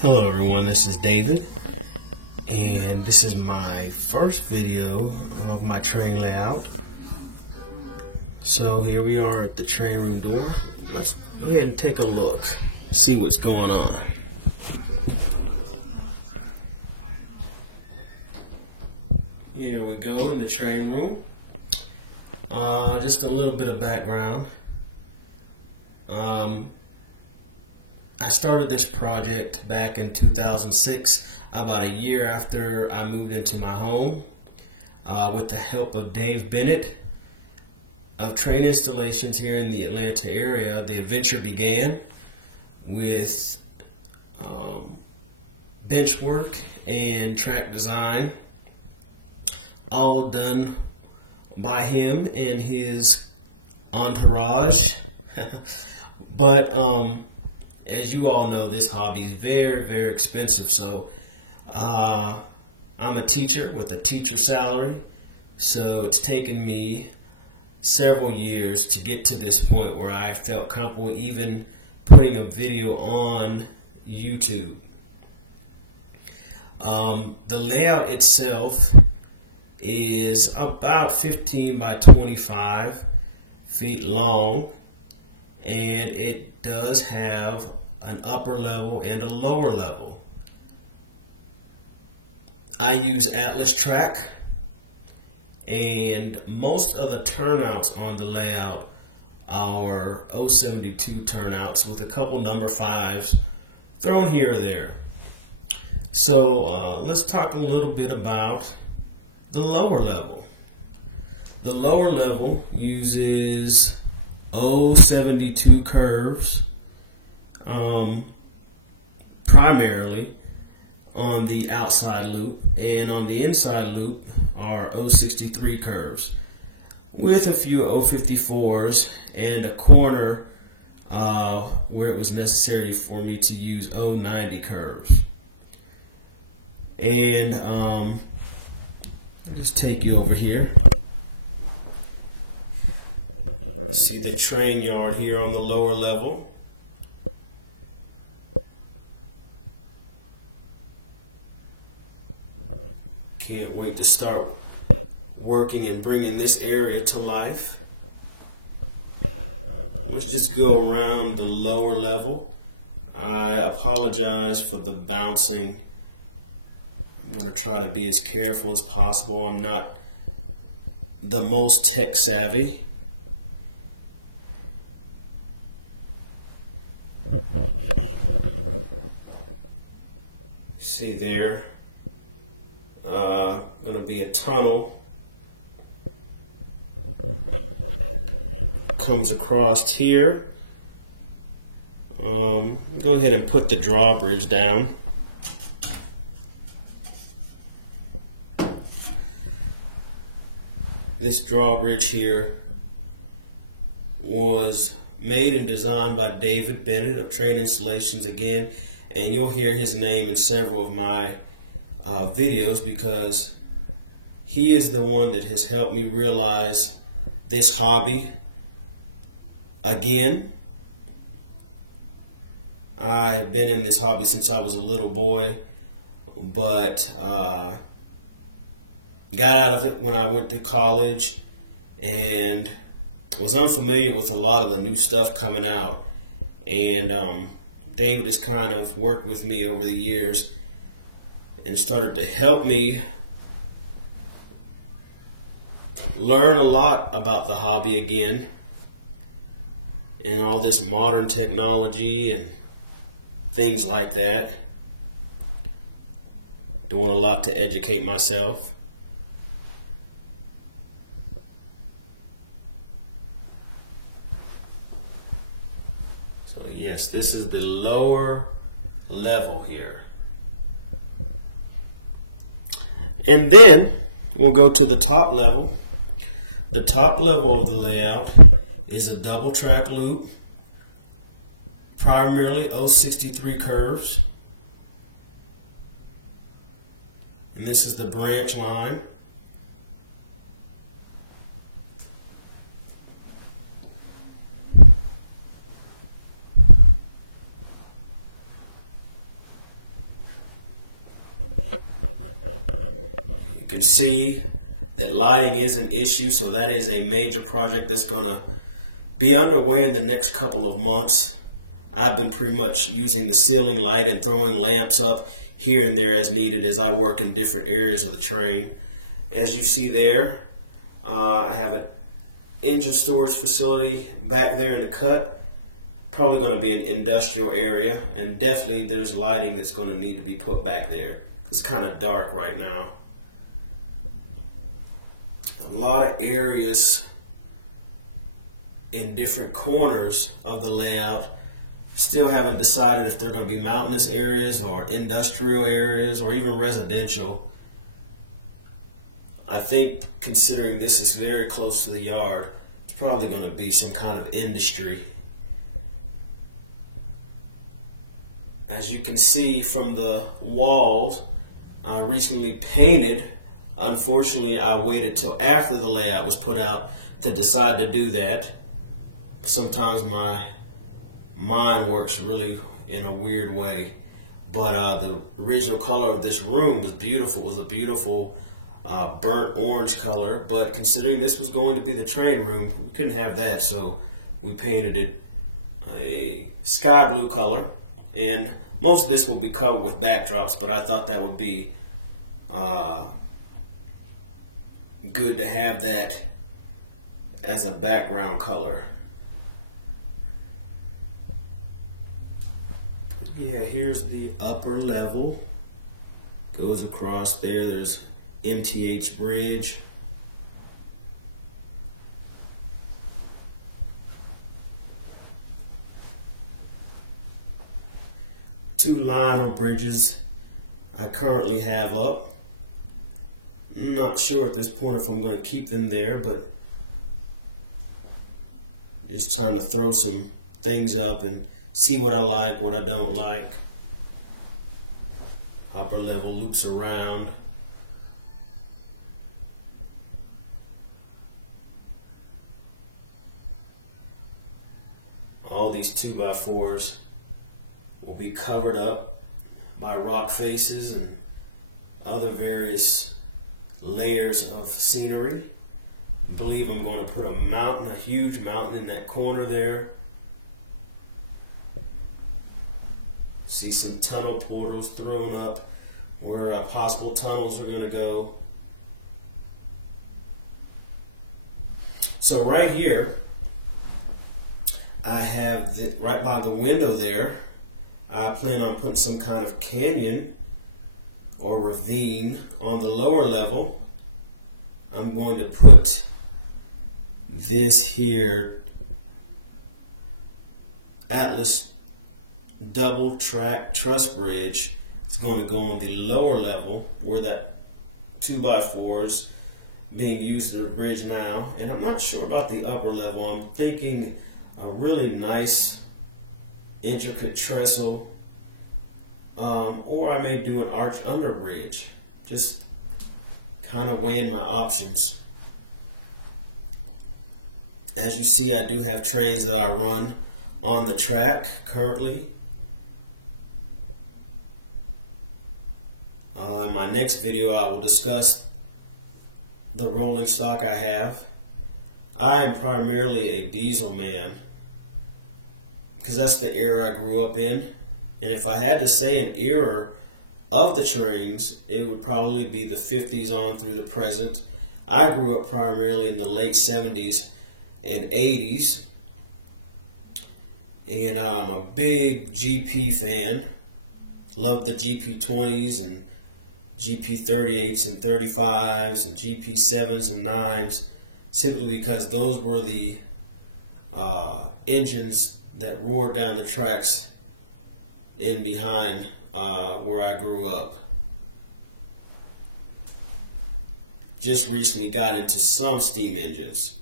Hello everyone, this is David, and this is my first video of my train layout. So here we are at the train room door. Let's go ahead and take a look, see what's going on. Here we go in the train room. Just a little bit of background. I started this project back in 2006, about a year after I moved into my home, with the help of Dave Bennett of Train Installations here in the Atlanta area. The adventure began with bench work and track design, all done by him and his entourage. But as you all know, this hobby is very, very expensive. So I'm a teacher with a teacher salary. So it's taken me several years to get to this point where I felt comfortable even putting a video on YouTube. The layout itself is about 15 by 25 feet long, and it does have an upper level and a lower level. I use Atlas Track, and most of the turnouts on the layout are 072 turnouts with a couple number 5s thrown here or there. So let's talk a little bit about the lower level. The lower level uses 072 curves, primarily on the outside loop, and on the inside loop are 063 curves with a few 054s and a corner where it was necessary for me to use 090 curves. And I'll just take you over here. See the train yard here on the lower level. Can't wait to start working and bringing this area to life. Let's just go around the lower level. I apologize for the bouncing. I'm going to try to be as careful as possible. I'm not the most tech savvy. See there, going to be a tunnel, comes across here. Go ahead and put the drawbridge down. This drawbridge here was made and designed by David Bennett of Train Installations again, and you'll hear his name in several of my videos because he is the one that has helped me realize this hobby again. I've been in this hobby since I was a little boy, but got out of it when I went to college and was unfamiliar with a lot of the new stuff coming out. And David has kind of worked with me over the years and started to help me learn a lot about the hobby again and all this modern technology and things like that. Doing a lot to educate myself. So yes, this is the lower level here. And then we'll go to the top level. The top level of the layout is a double track loop, primarily 063 curves. And this is the branch line. can see that lighting is an issue, so that is a major project that's going to be underway in the next couple of months. I've been pretty much using the ceiling light and throwing lamps up here and there as needed as I work in different areas of the train. As you see there, I have an engine storage facility back there in the cut. Probably going to be an industrial area, and definitely there's lighting that's going to need to be put back there. It's kind of dark right now. A lot of areas in different corners of the layout. Still haven't decided if they're going to be mountainous areas or industrial areas or even residential. I think considering this is very close to the yard, it's probably going to be some kind of industry. As you can see from the walls, I recently painted. Unfortunately, I waited till after the layout was put out to decide to do that. Sometimes my mind works really in a weird way. But the original color of this room was beautiful. It was a beautiful burnt orange color. But considering this was going to be the train room, we couldn't have that. So we painted it a sky blue color. And most of this will be covered with backdrops, but I thought that would be good to have that as a background color. Yeah, here's the upper level. Goes across there. There's MTH Bridge. Two Lionel bridges I currently have up. I'm not sure at this point if I'm going to keep them there, but just trying to throw some things up and see what I like, what I don't like. Upper level loops around. All these 2x4s will be covered up by rock faces and other various layers of scenery. I believe I'm going to put a mountain, a huge mountain in that corner there. See some tunnel portals thrown up where possible tunnels are going to go. So right here, I have right by the window there, I plan on putting some kind of canyon or ravine on the lower level. I'm going to put this here Atlas double track truss bridge. It's going to go on the lower level where that 2x4 is being used as a bridge now. And I'm not sure about the upper level. I'm thinking a really nice intricate trestle, or I may do an arch under bridge. Just kind of weighing my options. As you see, I do have trains that I run on the track currently. In my next video, I will discuss the rolling stock I have. I am primarily a diesel man because that's the era I grew up in. And if I had to say an era of the trains, it would probably be the 50s on through the present. I grew up primarily in the late 70s and 80s. And I'm a big GP fan. Love the GP20s and GP38s and 35s and GP7s and 9s, simply because those were the engines that roared down the tracks in behind where I grew up. Just recently got into some steam engines.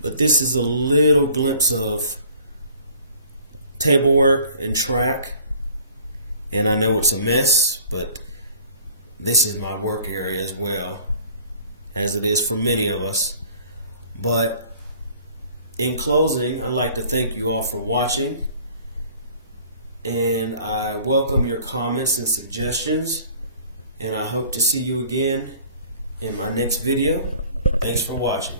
But this is a little glimpse of table work and track. And I know it's a mess, but this is my work area as well, as it is for many of us. But in closing, I'd like to thank you all for watching. and I welcome your comments and suggestions, and I hope to see you again in my next video. Thanks for watching.